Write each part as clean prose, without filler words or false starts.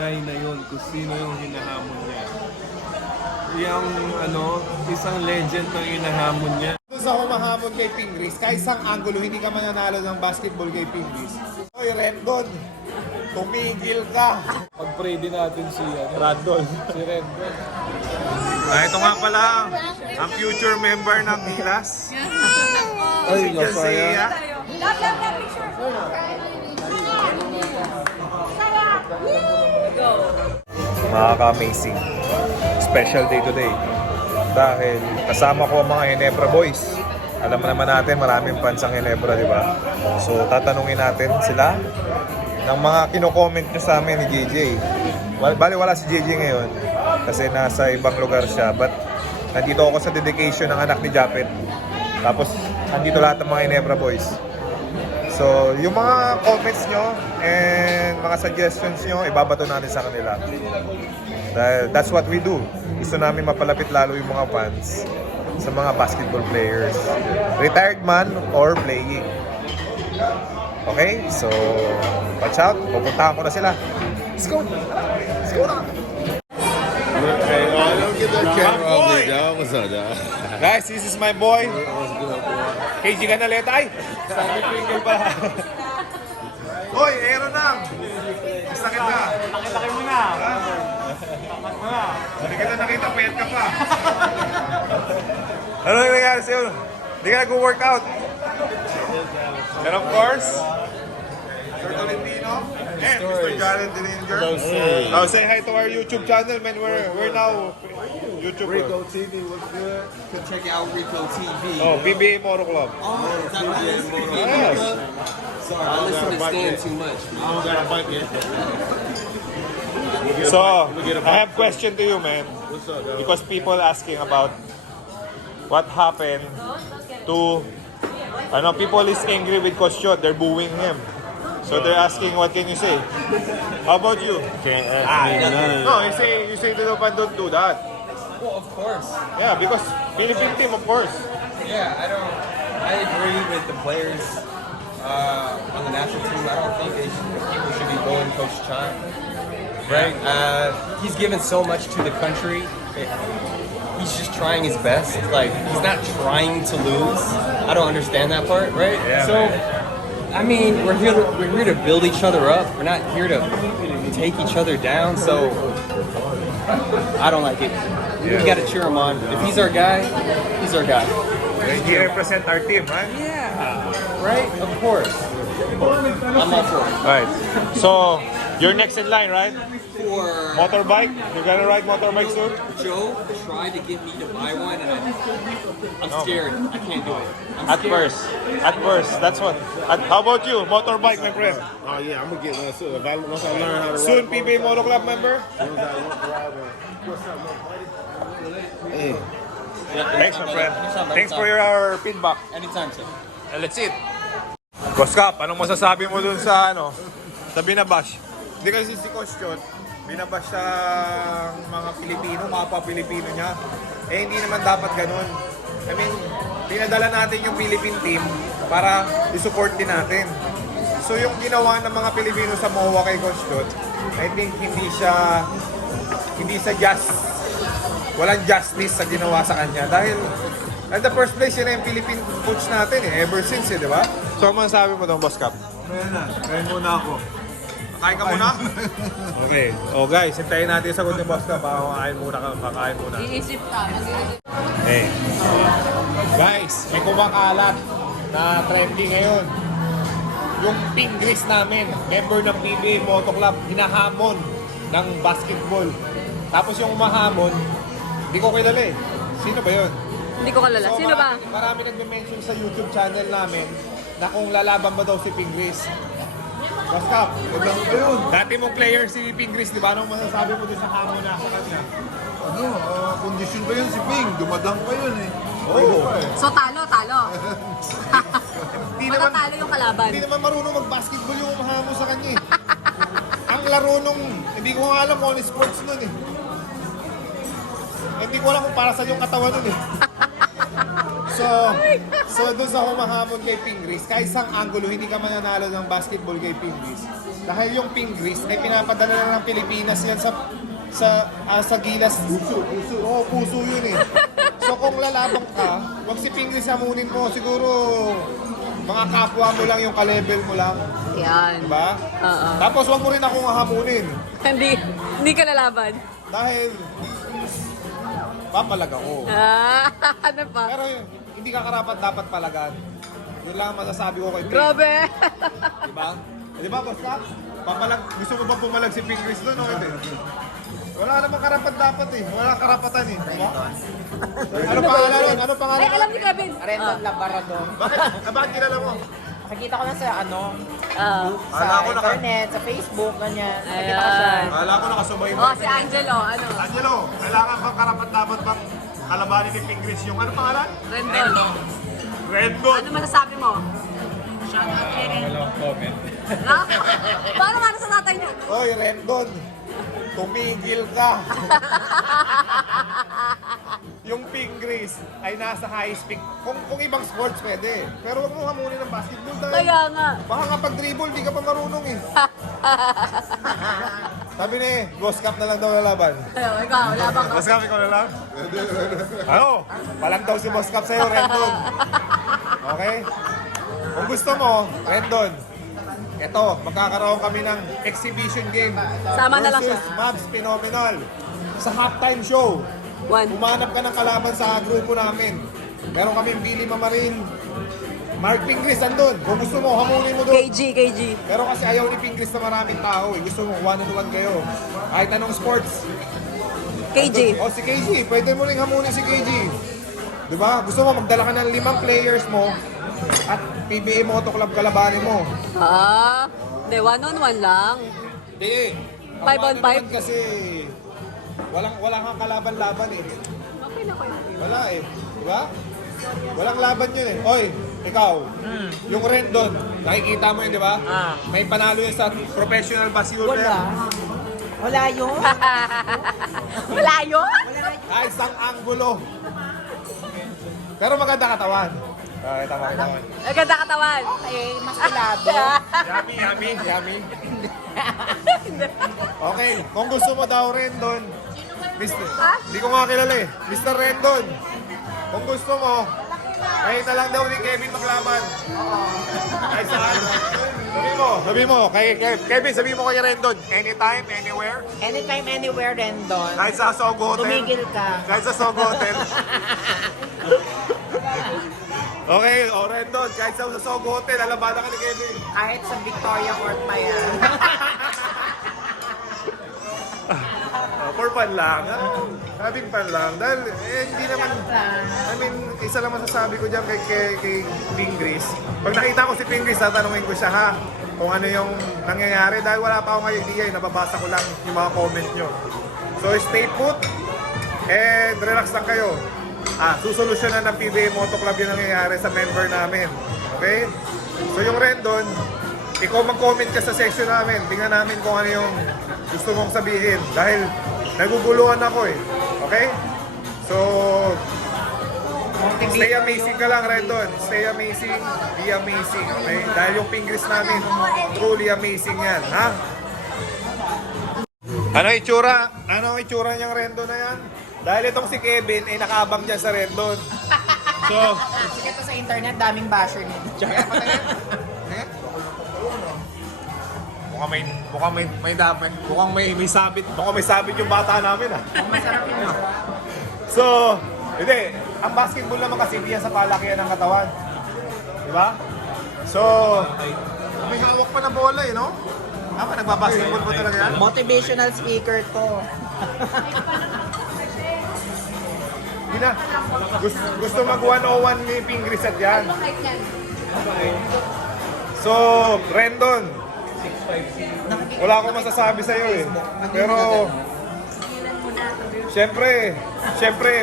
guy na yun, kung sino yung hinahamon niya. Yung isang legend na hinahamon niya. Kung sa humahamon kay Pingris, kahit isang angulo, hindi ka mananalo ng basketball kay Pingris. Oy, Rendon, tumigil ka. Pag-pray din natin si Randol. Si Rendon. Ito nga pala ang future member ng Gilas. Ay, Garcia. Nakaka-amazing. Special day today. Dahil kasama ko ang mga Ginebra boys. Alam naman natin maraming fans ang Ginebra, di ba? So tatanungin natin sila ng mga kino-comment nyo sa amin ni JJ. Bali wala si JJ ngayon kasi nasa ibang lugar siya. But nandito ako sa dedication ng anak ni Japet. Tapos nandito lahat ng mga Ginebra boys. So, yung mga comments nyo and mga suggestions nyo, ibabato natin sa kanila. Dahil that's what we do. Gusto namin mapalapit lalo yung mga fans sa mga basketball players. Retired man or playing. Okay? So, watch out. Pupuntahan ko na sila. Let's go! Let's go na! Hey, don't get that camera off me, dog. What's up, dog? Guys, this is my boy. KG Canaleta. Ay! Sandy Pringle pala. Hoy, Aaron lang! Sakit na! Laki-laki mo na. Hindi kita nakita, payat ka pa. Ano yung nangyari sa'yo? Hindi ka nag-workout. And of course, Sir Tolentino and Mr. Jaren Dillinger. Oh, say hi to our YouTube channel, man. We're now YouTuber. Rico TV was good. Check out Rico TV. Oh, PBA Moto Club. Oh, is that what it is? Yes. Sorry, I listen to Stan too much. I don't got a bike yet. So, I have question to you, man. What's up, dog? Because people asking about what happened to people is angry with Coach Shot. They're booing him. So they're asking, what can you say? How about you? Can't ask me none. No, you say to Lupan, don't do that. Well, of course. Yeah, because Philippine team, of course. Yeah, I agree with the players on the national team. I don't think people should be bullying Coach Chan. Right? He's given so much to the country. He's just trying his best. Like, he's not trying to lose. I don't understand that part, right? Yeah, so, I mean, we're here to build each other up. We're not here to take each other down. So, I don't like it. We got to cheer him on. If he's our guy, he's our guy. He represent our team, right? Yeah. Right? Of course. I'm up for it. Right. So, you're next in line, right? For Motorbike? You're gonna ride motorbike soon? Joe tried to get me to buy one, and I'm scared. I can't do it. At first, that's what. How about you? Motorbike, my friend. Oh, yeah, I'm going to get one soon. Once I learn how to Soon, ride. PBA Moto Club member? Once I want to ride one. What's up, buddy? Hey. Thanks, my friend. Thanks for your feedback. Anytime, sir. Let's eat. Boss Cap, anong masasabi mo dun sa sa binabash? Hindi kasi si Coach Chot, binabash sa mga Pilipino, kapwa-Pilipino niya. Eh hindi naman dapat ganun. I mean, pinadala natin yung Philippine team para i-support din natin. So yung ginawa ng mga Pilipino sa MOA kay Coach Chot, I think hindi siya walang justice sa ginawa sa kanya. Dahil at the first place, yun na yung Philippine coach natin ever since di ba? So, ano masasabi mo doon, Boss Cap? Kain muna ako. Kain ka muna? Okay. Oh guys, hintayin natin yung sagot ni Boss Cap. Kakain muna. Iisip ka, mag-iisip. Hey. Guys, may kumakalat na trending ngayon. Yung Pingris namin, member ng PBA Moto Club, hinahamon ng basketball. Tapos yung mahamon, hindi ko kilala eh. Sino ba yun? Hindi ko kalala. Sino ba? Marami nagme-mention sa YouTube channel namin na kung lalaban ba daw si Pingris. Boss Cap, dati mong player si Pingris, di ba? Anong masasabi mo dun sa hamon na sa kanya? Kondisyon pa yun si Ping. Dumadang pa yun eh. Oo. So, talo. Matatalo yung kalaban. Hindi naman marunong mag-basketball yung mahamon sa kanya eh. Ang laro nung, hindi ko nga alam kung ano sports nun eh. Hindi ko alam kung para saan yung katawan nun eh. So doon sa humahamon kay Pingris, kahit isang angulo, hindi ka mananalo ng basketball kay Pingris. Dahil yung Pingris ay pinapadala na ng Pilipinas yan sa Gilas. Puso. Oo, puso yun eh. So kung lalabang ka, wag si Pingris hamunin mo. Siguro mga kapwa mo lang, yung ka-level mo lang. Yan. Diba? Oo. Tapos wag mo rin akong hamunin. Hindi ka lalaban. Dahil papalag ako. Ano pa? Pero yun, hindi ka karapat dapat palagan. Yun lang ang masasabi ko kay Ping. Grabe. Diba? Diba, Boss Cap? Papalag, gusto mo ba pumalag si Ping Chris doon o hindi? Wala namang karapat dapat eh. Wala karapatan eh. Diba? Ano pangalan nun? Ano pangalan Ay, nun? alam ni Kevin. Rendon Labrador. Bakit kilala mo? Nakikita ko na sa sa Akala ko internet, sa Facebook, ganyan. Nakikita ko siya. Akala ko nakasubay mo. Oh, si Angelo. Ano? Angelo, kailangan bang karapat dapat bang kalabanin ni Ping Chris yung ano pangalan? Rendon. Rendon. Ano masasabi mo? Walang comment. Paano nga sa tatay niya? Oy, Rendon. Tumigil ka. Yung Pingris ay nasa high speed. Kung ibang sports pwede. Pero wag mo hamunin ng basketball dahil Kaya nga. baka nga pag dribble, di ka pa marunong eh. Sabi ni, Boss Cap na lang daw lalaban. Ayaw, ikaw, labang ka. Boss Cap, ikaw na lang? Ano? Palang daw si Boss Cap sa'yo, Rendon. Okay? Kung gusto mo, Rendon, eto, magkakaroon kami ng exhibition game. Sama na lang siya. Versus Mavs Phenomenal. Sa halftime show. One. Humanap ka ng kalaban sa grupo namin. Meron kaming Billy Mamarin. Mark Pingris andun. Kung gusto mo, hamunin mo doon. KG. Pero kasi ayaw ni Pingris na maraming tao. Eh. Gusto mo, one-on-one kayo. Kahit anong sports. KG. O si KG, pwede mo rin hamunin si KG. Diba? Gusto mo, magdala ka ng 5 players mo at PBA Moto Club kalabanin mo. Hindi, one-on-one lang. Hindi. 5 on 5? Kasi wala kang kalaban-laban eh. Okay na kayo. Wala eh. Diba? Walang laban yun eh. Oy, ikaw, yung Rendon, nakikita mo yun, di ba? May panalo yun sa professional basketball Wala. player. Wala yun. Wala yun? Ay, isang anggulo. Pero maganda katawan. Okay, tama. Maganda katawan. Okay, mas kilado. Yummy. Okay, kung gusto mo daw Rendon, hindi ko nga kilala eh. Mr. Rendon, kung gusto mo, kahit na lang daw ni Kevin maglaban. Ay, saan? Sabi mo, Kevin, sabi mo kay Rendon, anytime, anywhere. Anytime, anywhere, Rendon. Kahit sa Sogo Hotel. Tumigil ka. Kahit sa Sogo Hotel. Okay, Rendon, kahit sa Sogo Hotel, alabanan ka ni Kevin. Kahit sa Victoria Court pa yan. For fun lang. Having fun lang. Dahil, hindi naman, I mean, isa lang masasabi ko dyan kay Pingris. Pag nakita ko si Pingris, tatanungin ko siya, ha, kung ano yung nangyayari. Dahil wala pa akong idea, nababasa ko lang yung mga comment nyo. So, stay put and relax lang kayo. Susolusyonan ng PBA Moto Club yung nangyayari sa member namin. Okay? So, yung Rendon, ikaw mag-comment ka sa section namin. Tingnan namin kung ano yung gusto mong sabihin. Dahil naguguluhan ako eh. Okay? So, stay amazing ka lang, Rendon. Stay amazing, be amazing. Okay? Dahil yung Pingris namin, truly amazing yan. Ha? Ano itsura niyang Rendon na yan? Dahil itong si Kevin ay nakaabang dyan sa Rendon. So, Sikat to sa internet, daming basher nito. mukhang may sabit. Mukhang may sabit yung bata namin ah. Masarap yun. So, hindi. Ang basketball naman kasi hindi yan sa palakihan ng katawan. Di ba? So, may hawak pa na bola eh, no? Tama, nagbabasketball po talaga yan. Motivational speaker to. Hindi na. Gusto mag 101 ni Pingris at yan. So, Rendon, wala akong masasabi sa'yo eh. Pero, syempre,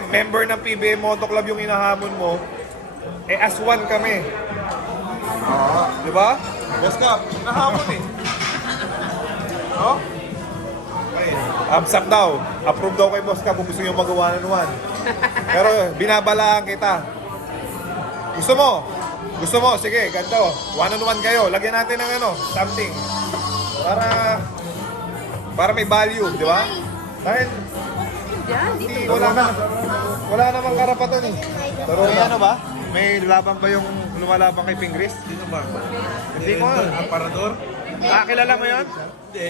member ng PBA Moto Club yung inahamon mo, eh as one kami. Di ba? Boss Cap, nahamon eh. Oh? Thumbs up daw. Approve daw kay Boss Cap kung gusto nyo magawa ng one. Pero binabalaan kita. Gusto mo? Sige, ganito. One-on-one kayo. Lagyan natin ng something. Para may value, di ba? Dahil Yan, dito. wala namang karapatan eh. Pero may ba? May laban ba yung lumalaban kay Pingris? Sino ba? Hindi ko. Aparador? Kilala mo yun? Hindi.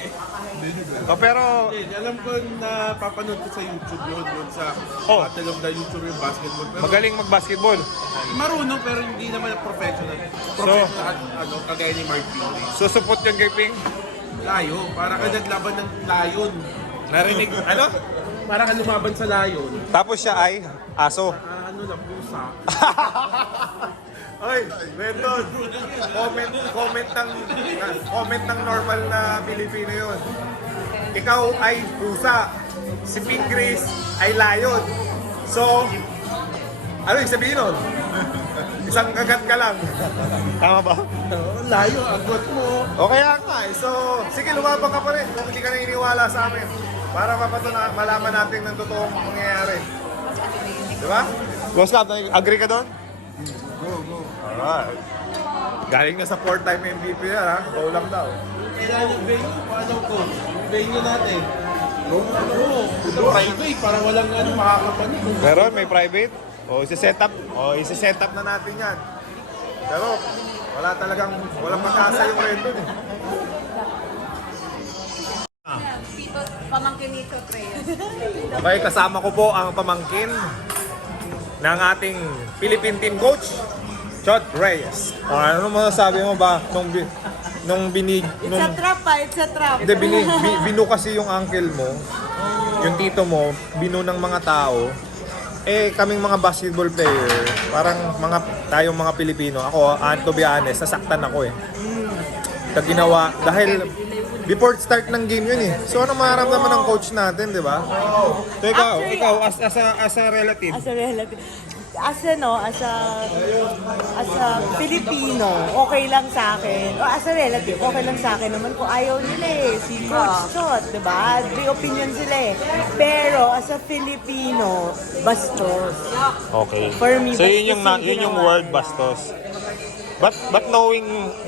Pero Alam ko na papanood ko sa YouTube yun sa Oh. Battle of the YouTube yung basketball. Pero magaling mag-basketball. marunong pero hindi naman professional. Professional kagaya ni Mark Pingris. Susupot yun kay Ping. Layo, para ka naglaban ng lion. Narinig, Para ka lumaban sa lion. Tapos siya ay aso. Ano lang, pusa. Oy, Benton. Comment ng normal na Pilipino yun. Ikaw ay pusa. Si Pingris ay lion. So, ano yung sabihin nun? Isang kagat ka lang. Tama ba? Layo, agot mo. O kaya nga eh. So, sige, lumabang ka pa rin kung hindi ka naniniwala sa amin. Para malaman natin ng totoong mangyayari. Di ba? Boss Lab, agree ka doon? Go. Alright. Galing na sa 4-time MVP yan ha. Go lang daw. Kailangan yung venue, paano ko? Venue natin. Ito private, para walang makakapanig. Meron, may private. Isi-set up na natin yan. Pero, walang pag-asa yung Rendon eh. Pamangkin ni Chot Reyes. Okay, kasama ko po ang pamangkin ng ating Philippine team coach, Chot Reyes. Ano masasabi mo ba nung It's a trap it's a trap. Hindi, binu kasi yung uncle mo, yung tito mo, binu ng mga tao. Kaming mga basketball player, parang tayong mga Pilipino, ako, to be honest, nasaktan ako eh. Ginawa, dahil before start ng game yun eh. So ano mararamdaman ng coach natin, di ba? So ikaw as a relative. As a relative. As a Filipino, okay lang sa akin. O as a relative, okay lang sa akin naman kung ayaw nila eh. Si Coach Chot, di ba? May opinion sila eh. Pero as a Filipino, bastos. Okay. For me, So yun bastos yung ginawa word nila. bastos. But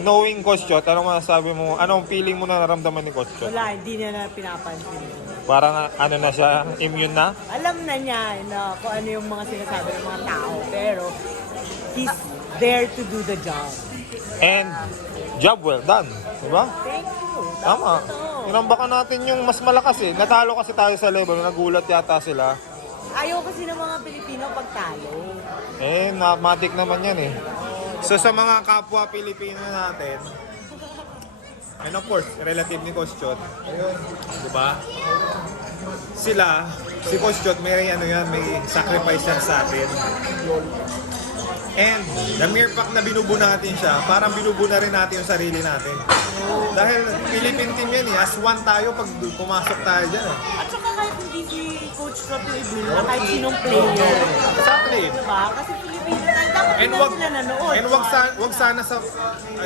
knowing Coach Chot, anong masasabi mo, anong feeling mo na naramdaman ni Coach Chot? Wala, hindi niya na pinapansin. Parang na siya, immune na? Alam na niya na kung ano yung mga sinasabi ng mga tao. Pero he's there to do the job. And job well done, di ba? Thank you. Tama. Tinambakan natin yung mas malakas eh. Natalo kasi tayo sa level, nagulat yata sila. Ayaw kasi ng mga Pilipino pagtalo. Matik naman yan eh. So sa mga kapwa Pilipino natin, and of course, relative ni Coach Chot, di ba? Si Coach Chot, may sacrifice yan sa atin. And the mere fact na binubo natin siya, parang binubo na rin natin yung sarili natin. Dahil Philippine team yan eh, as one tayo pag pumasok tayo dyan eh. At saka kahit hindi si Coach Chot yung ibula, kahit sinong player. Exactly. Diba? Kasi Pilipino tayo, dapat And hindi sila nanood. wag sana sa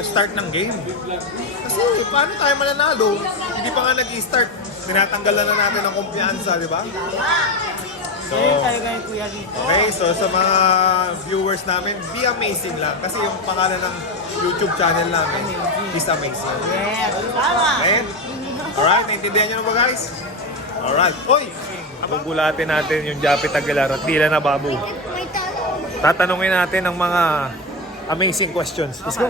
start ng game. Kasi paano tayo mananalo? Hindi pa nga nag-i-start. Tinatanggalan na natin ang kumpiyansa, di ba? So, Ayun talaga yung Kuya Rito. okay, so sa mga viewers namin, be amazing lang. Kasi yung pangalan ng YouTube channel namin is amazing. Yes, tama. Okay? Alright, naintindihan nyo na ba guys? Alright. Oy! Gugulatin natin yung Japit Aguilar at Tila na Babu. Tatanungin natin ang mga amazing questions. Let's go!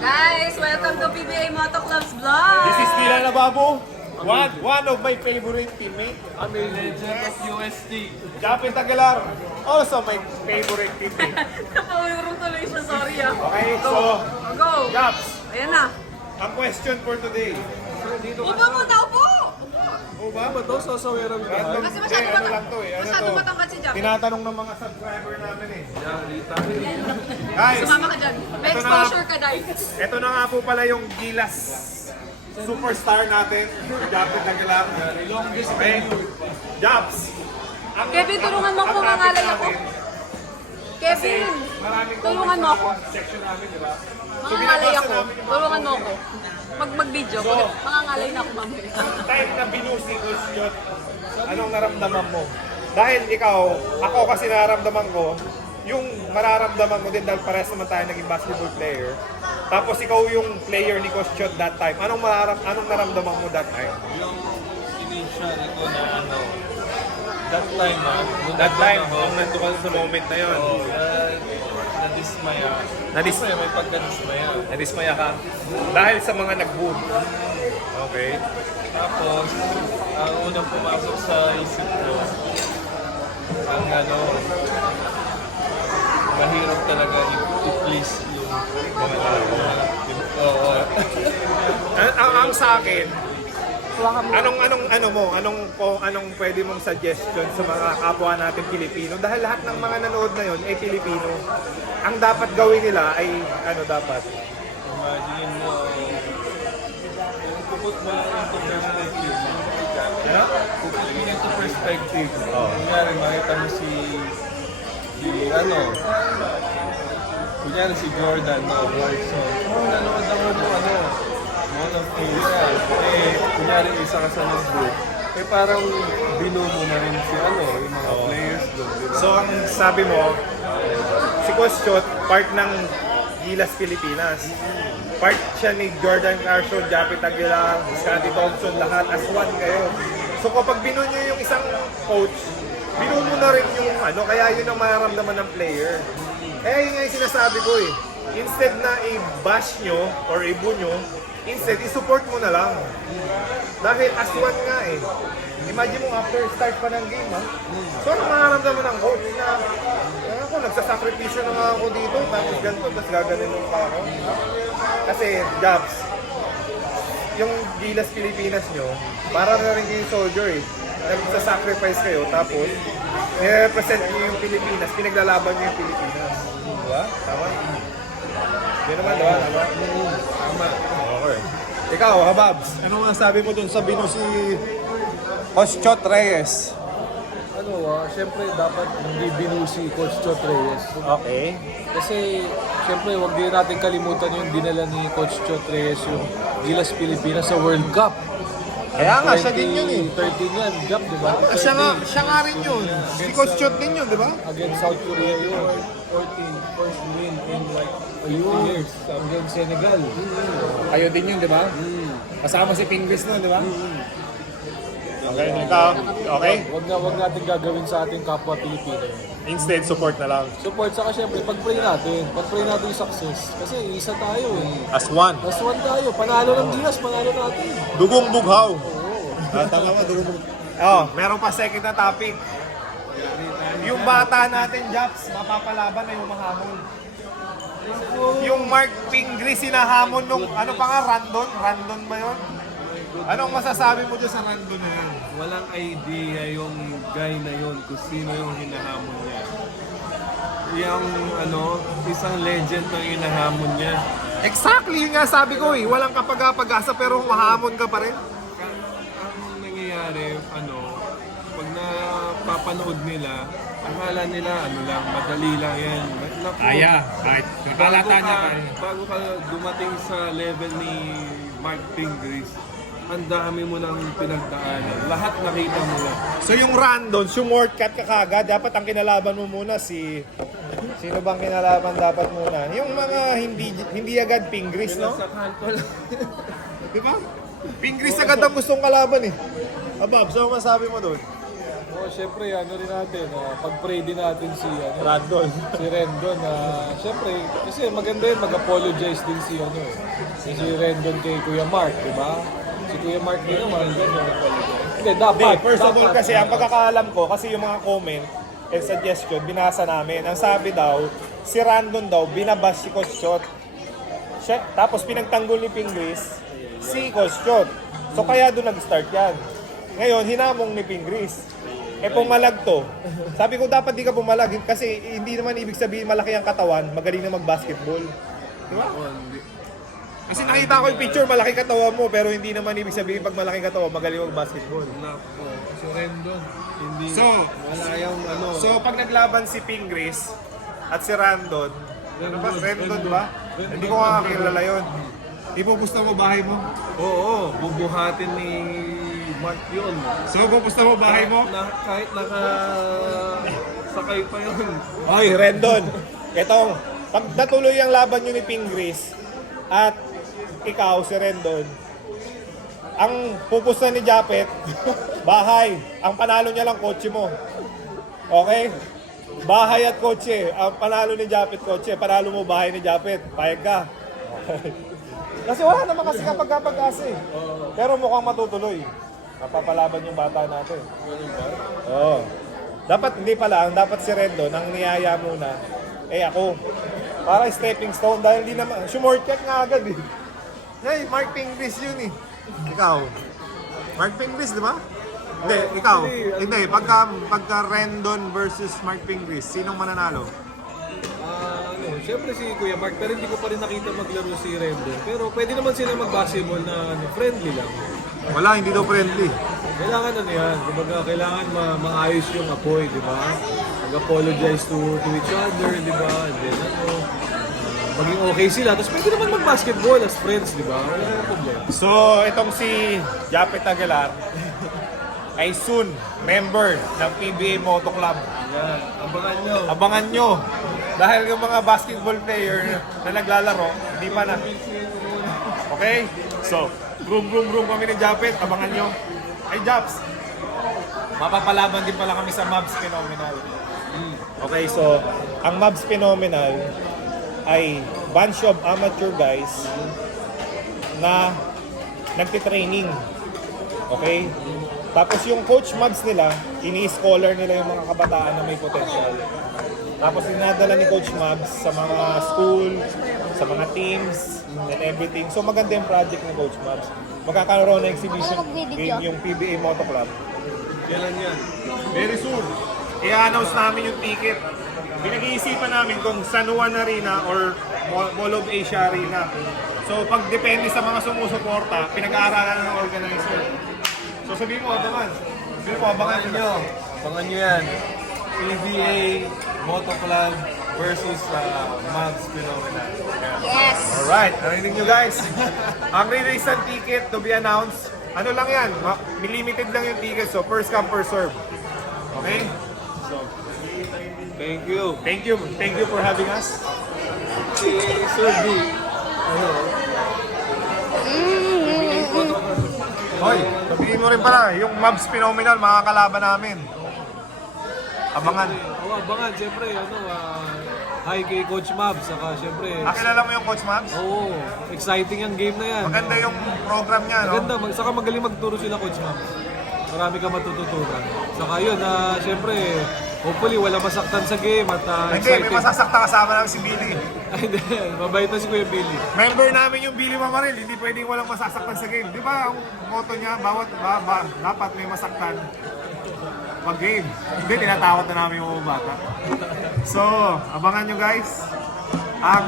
Guys, welcome to PBA Moto Club's vlog! This is Tila na Babu. One of my favorite teammates. UST. Japit Aguilar. Also my favorite teammate. Napawirong tuloy siya, sorry ah. Okay, so, Go! Japs, Ayan na. ang question for today. Upo muna, upo! O ba? Ba to? Sasawiran ka? Kasi masyado ano lang to eh. Ano masyado to? matangkad si Jack. Tinatanong ng mga subscriber namin eh. Guys, Sumama ka dyan. May Ito na. exposure ka, Day. ito na nga po pala yung Gilas superstar natin, Japit Aguilar. Okay? Japs, Kevin, tulungan mo ako, ang topic mangangalay ako. natin, Kevin, maraming tulungan mo ako. section namin, di ba? Mangangalay ako. Tulungan mo ako. Mag-video. Mangangalay na ako mamaya. Time na binusi ko Chot, anong naramdaman mo? Dahil ikaw, ako kasi nararamdaman ko, yung mararamdaman mo din dahil parehas naman tayo naging basketball player. Tapos ikaw yung player ni Coach Chot that time. Anong naramdaman mo that time? Yung initial ko na ano, that time That time, nung nandun ka sa moment na yun. na-dismaya. Nadis- May pagka-dismaya. Nadismaya ka. Dahil sa mga nag-boom. Okay. Tapos, ang unang pumasok sa isip ko, ang ano, mahirap talaga i-please yung mga tao. Oo. Ang sa akin, anong pwede mong suggestion sa mga kapwa natin Pilipino? Dahil lahat ng mga nanood na yon ay Pilipino. Ang dapat gawin nila ay ano dapat? Imagine mo, puput mo lang into perspective. Ano? Puput mo into perspective. Kunyari, makita mo kunyari si Jordan, Clarkson. Nanood ako ng Mall of Fame. Kunyari isa ka sa notebook. Parang binu mo na rin si yung mga players doon. Diba? So ang sabi mo, si Coach Chot, part ng Gilas Pilipinas. Part siya ni Jordan Clarkson, Japit Aguilar, Scottie Thompson, lahat as one kayo. So kapag binu nyo yung isang coach, binu mo na rin yung kaya yun ang mararamdaman ng player. Yun nga yung sinasabi ko eh. Instead na i-bash nyo or i-boo nyo, instead, i-support mo na lang. Dahil as one nga eh. Imagine mo after start pa ng game So ano mararamdaman ng coach na ako, nagsasakripisyo na nga ako dito, tapos ganito, tapos gaganin mo pa ako. Kasi, Jobs, yung Gilas Pilipinas nyo, para na rin yung soldier eh. Nagsasacrifice kayo, tapos nire-represent nyo yung Pilipinas, pinaglalaban nyo yung Pilipinas. Diba? Tama? Hindi naman, diba? Tama. Okay. Ikaw, Hababs, ano nga sabi mo dun sa binu si Coach Chot Reyes? Siyempre dapat hindi binu si Coach Chot Reyes. Okay. Kasi, siyempre, huwag din natin kalimutan yung dinala ni Coach Chot Reyes yung Gilas Pilipinas sa World Cup. Kaya nga, siya din yun eh. 13 yan, Gap, di ba? Siya nga rin yun. Si Coach Chot din yun, di ba? Against South Korea yun. 14, first win in like 18 years. Against Senegal. Kayo din yun, di ba? Kasama si Pingris nun, di ba? Okay, ikaw. Okay? Wag natin gagawin sa ating kapwa Pilipino. Instead, support na lang. Support, saka syempre, pag-pray natin yung success. Kasi isa tayo eh. As one. Last one tayo. Panalo ng Gilas, panalo natin. Dugong bughaw. Tama ba, dugong bughaw. Meron pa second na topic. Yung bata natin, Japs, mapapalaban na yung mahamon. Yung Mark Pingris sinahamon nung, ano pa nga, Randon? Randon ba yun? Anong masasabi mo dyan sa Randon na yan? Walang idea yung guy na yun kung sino yung hinahamon niya. Yung isang legend na hinahamon niya. Exactly, yun nga sabi ko eh. Walang kapag-pag-asa pero mahamon ka pa rin. Ang nangyayari, pag napapanood nila, akala nila, madali lang yan. Kahit nakalata niya pa rin. Bago ka dumating sa level ni Mark Pingris, ang dami mo nang pinagdaanan. Lahat nakita mo na. So yung Randons, yung shortcut ka kagad, dapat ang kinalaban mo muna sino bang kinalaban dapat muna? Yung mga hindi agad Pingris, no? Pinasakhan ko lang. Di ba? Pingris agad ang gustong kalaban eh. Abab, so masabi mo doon? Siyempre, rin natin, pag-pray din natin si Randon. si Rendon. Siyempre, kasi maganda yun, mag-apologize din si Rendon kay Kuya Mark, di ba? Si Kuya Mark din naman, hindi, dapat. First of all dapat. kasi, ang pagkakaalam ko, kasi yung mga comment and suggestion, binasa namin. Ang sabi daw, si Randon daw, binabas si Coach Chot. Tapos pinagtanggol ni Pingris, si Coach Chot. So kaya doon nag-start yan. Ngayon, hinamong ni Pingris. Pumalag to. Sabi ko, dapat di ka pumalag. Kasi hindi naman ibig sabihin malaki ang katawan, magaling na mag-basketball. Di ba? Kasi nakita ko yung picture, malaki katawan mo, pero hindi naman ibig sabihin pag malaki katawan, magaling mag-basketball. Si Rendon, hindi, wala yung So pag naglaban si Pingris at si Randon, Rendon ba? Hindi ko kakilala yun. Ipupusta mo bahay mo? Oo, bubuhatin ni Mark yun. So, kumusta mo bahay mo? Kahit sakay pa yun. Ay, Rendon. Itong, pag natuloy ang laban nyo ni Pingris at ikaw, si Rendon, ang pupusta ni Japet, bahay. Ang panalo niya lang, kotse mo. Okay? Bahay at kotse. Ang panalo ni Japet, kotse. Panalo mo, bahay ni Japet. Payag ka. Kasi wala naman kasi kapag pag-asa eh. Pero mukhang matutuloy. Napapalaban yung bata natin. Oo. Dapat hindi pala, ang dapat si Rendon, ang niyaya muna, ako. Para stepping stone dahil hindi naman, shortcut nga agad eh. Hey, Mark Pingris yun eh. Ikaw. Mark Pingris, di ba? Hindi, ikaw. Hindi, pagka Rendon versus Mark Pingris, sinong mananalo? Siyempre si Kuya Mark, pero hindi ko pa rin nakita maglaro si Rendon. Pero pwede naman sila mag-basketball na friendly lang. Wala, hindi daw friendly. Kailangan yan. Kumbaga, kailangan maayos yung apoy, di ba? Mag-apologize to each other, di ba? And then maging okay sila. Tapos pwede naman mag-basketball as friends, di ba? Wala nang problema. So, itong si Japet Aguilar ay soon member ng PBA Moto Club. Yan, abangan nyo. Abangan nyo. Dahil yung mga basketball player na naglalaro, hindi pa na. Okay? So, room kami ni Japet. Abangan nyo. Ay, Japs. Mapapalaban din pala kami sa Mavs Phenomenal. Okay, so, ang Mavs Phenomenal ay bunch of amateur guys na nagtitraining. Okay? Tapos yung coach Mavs nila, ini-scholar nila yung mga kabataan na may potential. Tapos dinadala ni Coach Mavs sa mga school, sa mga teams, and everything. So maganda yung project ni Coach Mavs. Magkakaroon ng exhibition game yung PBA Moto Club. Kailan yan? Very soon. I-announce namin yung ticket. Pinag-iisipan namin kung San Juan Arena or Mall of Asia Arena. So pag depende sa mga sumusuporta, pinag-aaralan ng organizer. So sabihin mo, abangan. Sabihin mo, abangan nyo. Abangan nyo yan. PBA Moto Club versus Mavs Phenomenal. Yes! Alright, narinig nyo guys. Ang release ng ticket to be announced, ano lang yan, limited lang yung ticket, so first come, first serve. Okay? So, Thank you. thank you for having us. Si Sir D. Hoy, sabihin mo rin pala, yung Mavs Phenomenal, mga kalaban namin. Abangan. Abangan, siyempre, hi kay Coach Mavs, saka siyempre, Kilala mo yung Coach Mavs? exciting ang game na yan. Maganda yung program niya, no? Maganda, saka magaling magturo sila Coach Mavs. Marami ka matututunan. Saka yun, siyempre, hopefully wala masaktan sa game at Hindi, exciting. may masasakta kasama namin si Billy. Ay, hindi, mabait na si Kuya Billy. Member namin yung Billy Mamaril, hindi pwedeng walang masasaktan sa game. Di ba ang motto niya, dapat may masaktan pag game. Hindi, tinatakot na namin yung mga bata. So, abangan nyo guys ang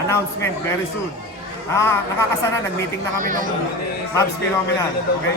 announcement very soon. Nakakasana, nag-meeting na kami ng Mavs Phenomenal. Okay?